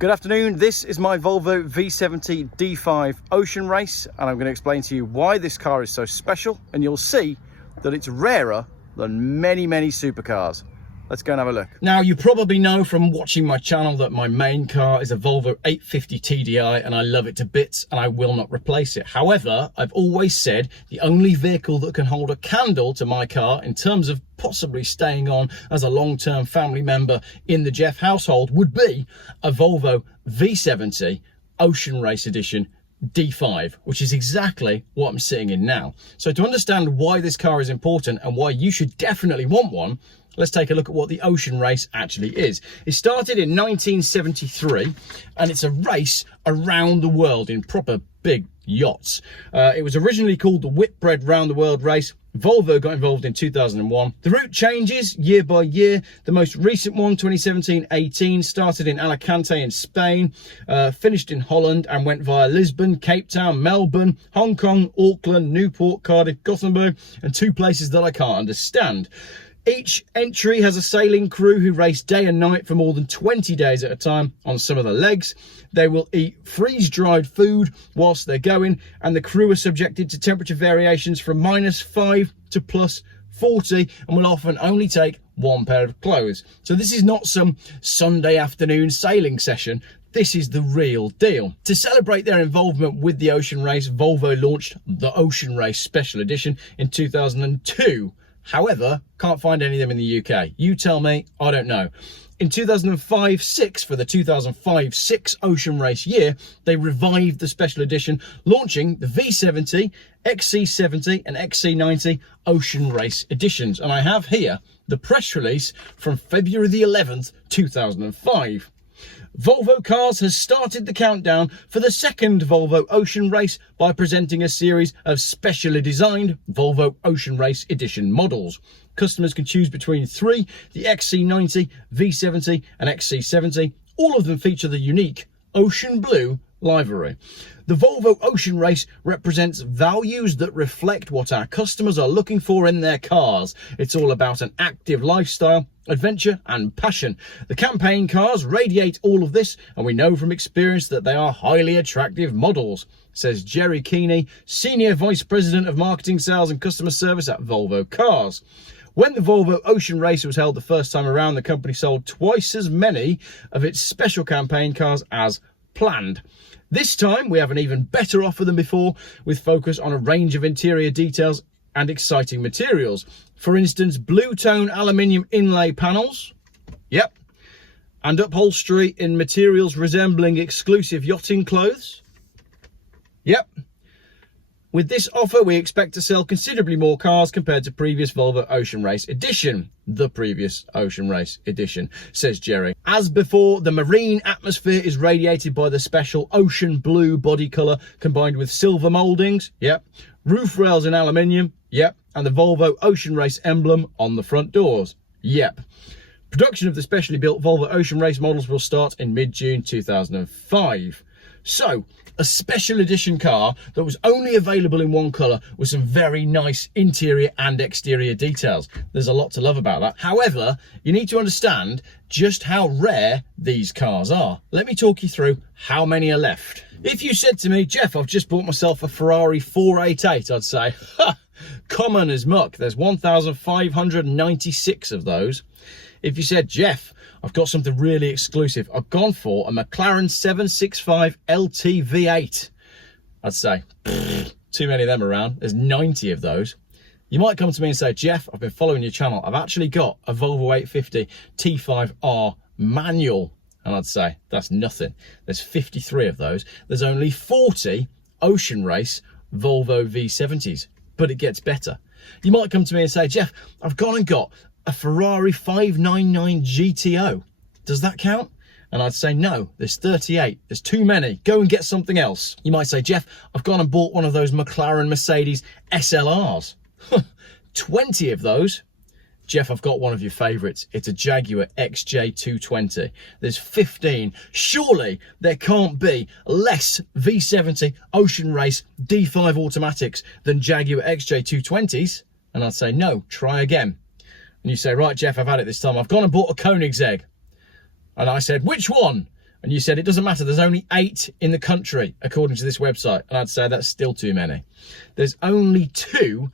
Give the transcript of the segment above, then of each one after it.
Good afternoon, this is my Volvo V70 D5 Ocean Race and I'm going to explain to you why this car is so special, and you'll see that it's rarer than many supercars. Let's go and have a look. Now, you probably know from watching my channel that my main car is a Volvo 850 TDI and I love it to bits and I will not replace it. However, I've always said the only vehicle that can hold a candle to my car in terms of possibly staying on as a long-term family member in the Geoff household would be a Volvo V70 Ocean Race Edition D5, which is exactly what I'm sitting in now. So to understand why this car is important and why you should definitely want one, let's take a look at what the Ocean Race actually is. It started in 1973 and it's a race around the world in proper big yachts. It was originally called the Whitbread Round the World Race. Volvo got involved in 2001. The route changes year by year. The most recent one, 2017-18, started in Alicante in Spain, finished in Holland and went via Lisbon, Cape Town, Melbourne, Hong Kong, Auckland, Newport, Cardiff, Gothenburg, and two places that I can't understand. Each entry has a sailing crew who race day and night for more than 20 days at a time on some of the legs. They will eat freeze-dried food whilst they're going, and the crew are subjected to temperature variations from -5 to +40 and will often only take one pair of clothes. So this is not some Sunday afternoon sailing session. This is the real deal. To celebrate their involvement with the Ocean Race, Volvo launched the Ocean Race Special Edition in 2002. However, can't find any of them in the UK. You tell me, I don't know. In 2005-06, for the 2005-06 Ocean Race year, they revived the special edition, launching the V70, XC70 and XC90 Ocean Race editions. And I have here the press release from February the 11th, 2005. Volvo Cars has started the countdown for the second Volvo Ocean Race by presenting a series of specially designed Volvo Ocean Race Edition models. Customers can choose between three: the XC90, V70 and XC70. All of them feature the unique ocean blue livery. The Volvo Ocean Race represents values that reflect what our customers are looking for in their cars. It's all about an active lifestyle, adventure and passion. The campaign cars radiate all of this, and we know from experience that they are highly attractive models, says Jerry Keeney, Senior Vice President of Marketing, Sales and Customer Service at Volvo Cars. When the Volvo Ocean Race was held the first time around, the company sold twice as many of its special campaign cars as planned. This time we have an even better offer than before, with focus on a range of interior details and exciting materials. For instance, blue tone aluminium inlay panels, yep, and upholstery in materials resembling exclusive yachting clothes, yep. With this offer, we expect to sell considerably more cars compared to previous Volvo Ocean Race Edition, the previous Ocean Race Edition, says Jerry. As before, the marine atmosphere is radiated by the special ocean blue body colour combined with silver mouldings, yep, roof rails in aluminium, yep, and the Volvo Ocean Race emblem on the front doors, yep. Production of the specially built Volvo Ocean Race models will start in mid-June 2005. So, a special edition car that was only available in one colour with some very nice interior and exterior details. There's a lot to love about that. However, you need to understand just how rare these cars are. Let me talk you through how many are left. If you said to me, Geoff, I've just bought myself a Ferrari 488, I'd say, ha, common as muck. There's 1,596 of those. If you said, Geoff, I've got something really exclusive, I've gone for a McLaren 765 LT V8, I'd say, too many of them around. There's 90 of those. You might come to me and say, Geoff, I've been following your channel. I've actually got a Volvo 850 T5R manual. And I'd say, that's nothing. There's 53 of those. There's only 40 Ocean Race Volvo V70s, but it gets better. You might come to me and say, Geoff, I've gone and got a Ferrari 599 GTO. Does that count? And I'd say, no, there's 38. There's too many. Go and get something else. You might say, Geoff, I've gone and bought one of those McLaren Mercedes SLRs. 20 of those. Geoff, I've got one of your favourites. It's a Jaguar XJ220. There's 15. Surely there can't be less V70 Ocean Race D5 automatics than Jaguar XJ220s. And I'd say, no, try again. And you say, right, Geoff, I've had it this time. I've gone and bought a Koenigsegg. And I said, which one? And you said it doesn't matter, there's only 8 in the country according to this website, and I'd say that's still too many. There's only 2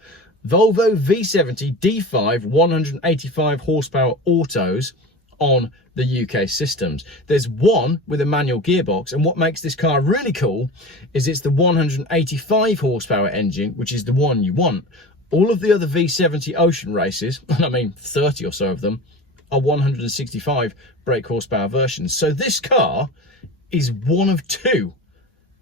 Volvo V70 D5 185 horsepower autos on the UK systems. There's 1 with a manual gearbox, and what makes this car really cool is it's the 185 horsepower engine, which is the one you want. All of the other V70 Ocean Races, and I mean 30 or so of them, are 165 brake horsepower versions. So this car is one of 2.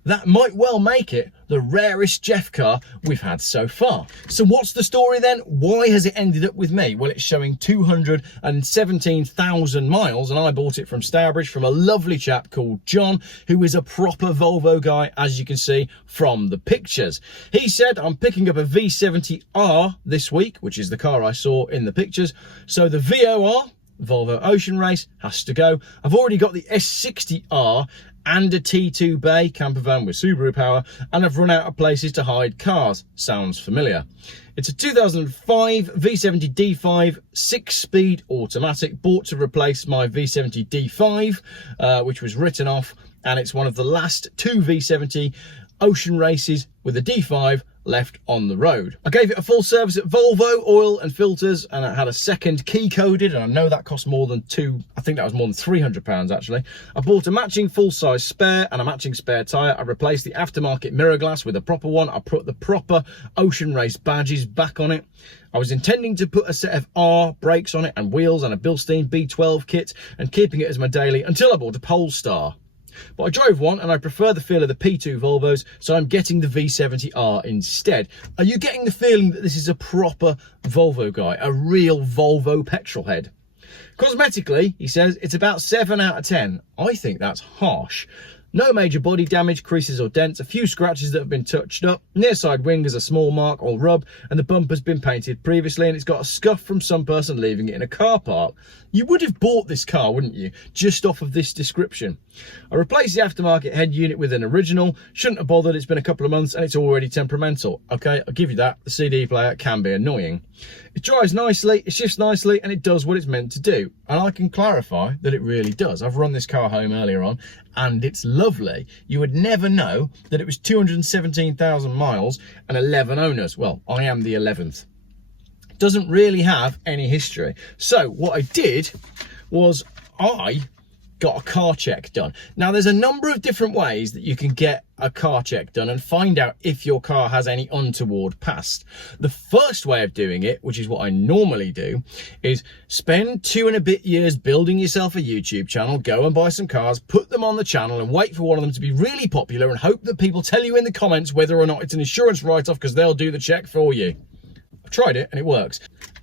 That might well make it the rarest Geoff car we've had so far. So what's the story then? Why has it ended up with me? Well, it's showing 217,000 miles, and I bought it from Stourbridge from a lovely chap called John, who is a proper Volvo guy, as you can see from the pictures. He said, I'm picking up a V70R this week, which is the car I saw in the pictures. So the VOR, Volvo Ocean Race, has to go. I've already got the S60R and a T2 bay camper van with Subaru power, and I've run out of places to hide cars. Sounds familiar. It's a 2005 V70 D5 6-speed automatic, bought to replace my V70 D5, which was written off, and it's one of the last 2 V70 Ocean Races with a D5 left on the road. I gave it a full service at Volvo, oil and filters, and it had a second key coded, and I know that cost more than I think that was more than £300 actually. I bought a matching full-size spare and a matching spare tyre. I replaced the aftermarket mirror glass with a proper one. I put the proper Ocean Race badges back on it. I was intending to put a set of R brakes on it and wheels and a Bilstein B12 kit and keeping it as my daily until I bought a Polestar. But I drove one and I prefer the feel of the P2 Volvos, so I'm getting the V70R instead. Are you getting the feeling that this is a proper Volvo guy, a real Volvo petrol head? Cosmetically, he says, it's about 7 out of 10. I think that's harsh. No major body damage, creases or dents, a few scratches that have been touched up. Near side wing is a small mark or rub, and the bumper's been painted previously, and it's got a scuff from some person leaving it in a car park. You would have bought this car, wouldn't you? Just off of this description. I replaced the aftermarket head unit with an original. Shouldn't have bothered, it's been a couple of months and it's already temperamental. Okay, I'll give you that. The CD player can be annoying. It drives nicely, it shifts nicely, and it does what it's meant to do. And I can clarify that it really does. I've run this car home earlier on, and it's lovely. You would never know that it was 217,000 miles and 11 owners. Well, I am the 11th. Doesn't really have any history. So what I did was I got a car check done. Now, there's a number of different ways that you can get a car check done and find out if your car has any untoward past. The first way of doing it, which is what I normally do, is spend 2 and a bit years building yourself a YouTube channel, go and buy some cars, put them on the channel and wait for one of them to be really popular and hope that people tell you in the comments whether or not it's an insurance write-off, because they'll do the check for you. I've tried it and it works.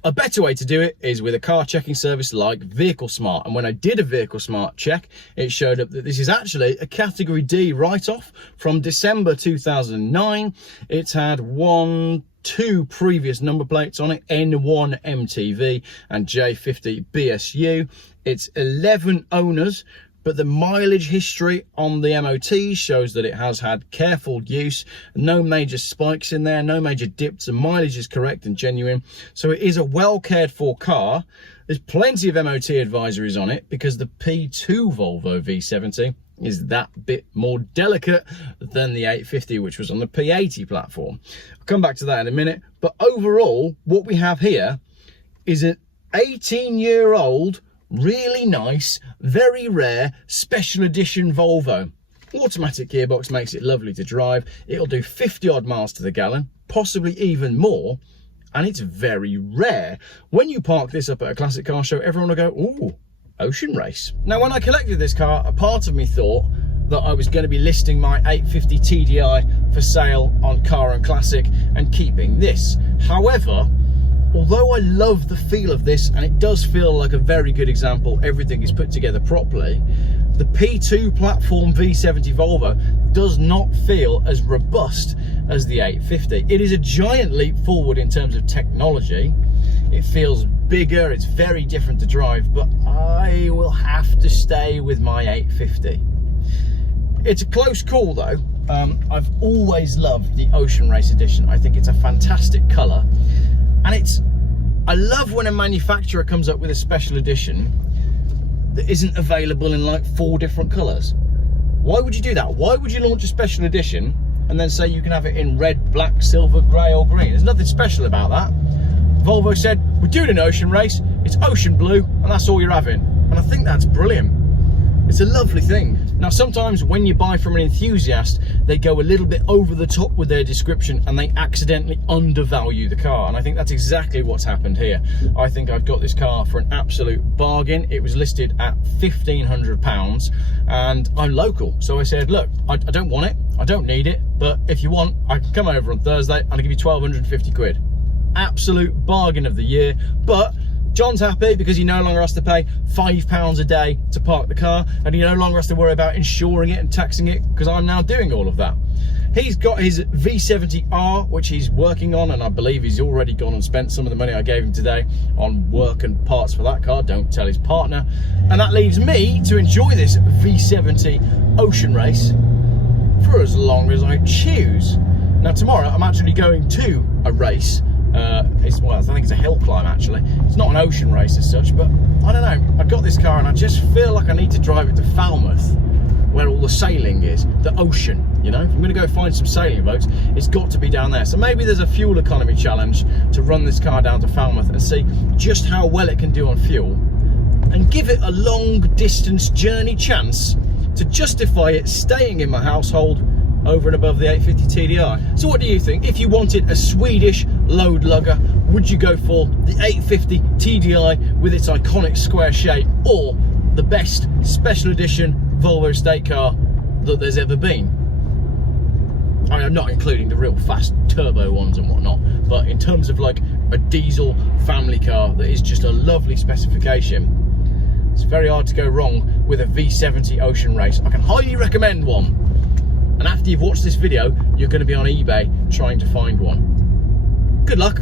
A better way to do it is with a car checking service like Vehicle Smart. And when I did a Vehicle Smart check, it showed up that this is actually a Category D write-off from December 2009. It's had 2 previous number plates on it, N1 MTV and J50 BSU. It's 11 owners, but the mileage history on the MOT shows that it has had careful use, no major spikes in there, no major dips, and mileage is correct and genuine. So it is a well cared for car. There's plenty of MOT advisories on it because the P2 Volvo V70 is that bit more delicate than the 850, which was on the P80 platform. I'll come back to that in a minute. But overall, what we have here is an 18-year-old really nice, very rare, special edition Volvo. Automatic gearbox makes it lovely to drive. It'll do 50 odd miles to the gallon, possibly even more, and it's very rare. When you park this up at a classic car show, everyone will go, ooh, Ocean Race. Now, when I collected this car, a part of me thought that I was going to be listing my 850 TDI for sale on Car and Classic and keeping this. However, although I love the feel of this, and it does feel like a very good example, everything is put together properly, the P2 platform V70 Volvo does not feel as robust as the 850. It is a giant leap forward in terms of technology. It feels bigger, it's very different to drive, but I will have to stay with my 850. It's a close call though. I've always loved the Ocean Race edition. I think it's a fantastic colour. And I love when a manufacturer comes up with a special edition. that isn't available in like 4 different colours? Why would you do that? Why would you launch a special edition and then say you can have it in red, black, silver, grey or green? There's nothing special about that. Volvo said, we're doing an ocean race, it's ocean blue, and that's all you're having. And I think that's brilliant. It's a lovely thing. Now, sometimes when you buy from an enthusiast, they go a little bit over the top with their description and they accidentally undervalue the car. And I think that's exactly what's happened here. I think I've got this car for an absolute bargain. It was listed at £1,500 and I'm local. So I said, look, I don't want it. I don't need it. But if you want, I can come over on Thursday and I'll give you 1,250 quid. Absolute bargain of the year. But John's happy because he no longer has to pay £5 a day to park the car, and he no longer has to worry about insuring it and taxing it because I'm now doing all of that. He's got his V70R, which he's working on, and I believe he's already gone and spent some of the money I gave him today on work and parts for that car. Don't tell his partner. And that leaves me to enjoy this V70 Ocean Race for as long as I choose. Now, tomorrow I'm actually going to a race. Well, I think it's a hill climb actually. It's not an ocean race as such, but I don't know. I got this car and I just feel like I need to drive it to Falmouth, where all the sailing is, the ocean. You know, if I'm going to go find some sailing boats, it's got to be down there. So maybe there's a fuel economy challenge to run this car down to Falmouth and see just how well it can do on fuel, and give it a long distance journey chance to justify it staying in my household over and above the 850 TDI. So what do you think? If you wanted a Swedish load lugger, would you go for the 850 TDI with its iconic square shape, or the best special edition Volvo estate car that there's ever been? I mean, I'm not including the real fast turbo ones and whatnot, but in terms of like a diesel family car that is just a lovely specification, it's very hard to go wrong with a V70 Ocean Race. I can highly recommend one. And after you've watched this video, you're going to be on eBay trying to find one. Good luck.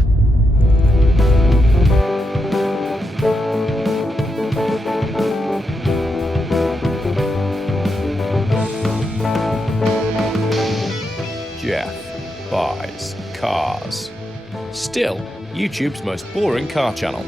Geoff buys cars. Still YouTube's most boring car channel.